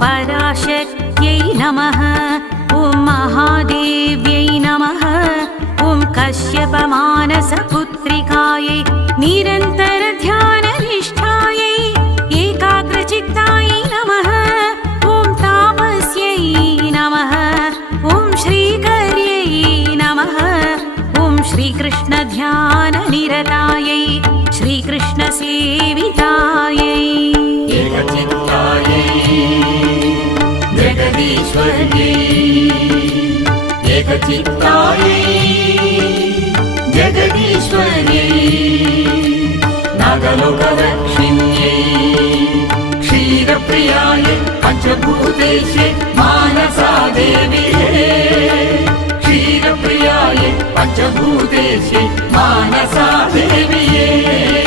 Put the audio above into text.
पराशक्त्यै नमः। ॐ महादेव्यै नमः। ॐ कश्यपमानसपुत्रिकायै निरन्तरध्याननिष्ठायै एकाग्रचित्तायै नमः। ॐ तापस्यै नमः। ॐ श्रीकर्यै नमः। ॐ श्रीकृष्णध्याननिरतायै श्रीकृष्णसेवितायै एकचित्तायै जगदीश्वर्यै एकचित्तायै जगदीश्वर्यै नागलोकदक्षिण्यै क्षीरप्रियायै पञ्चभूतेशे मानसा देव्यै क्षीरप्रियायै पञ्चभूतेशे मानसा देव्यै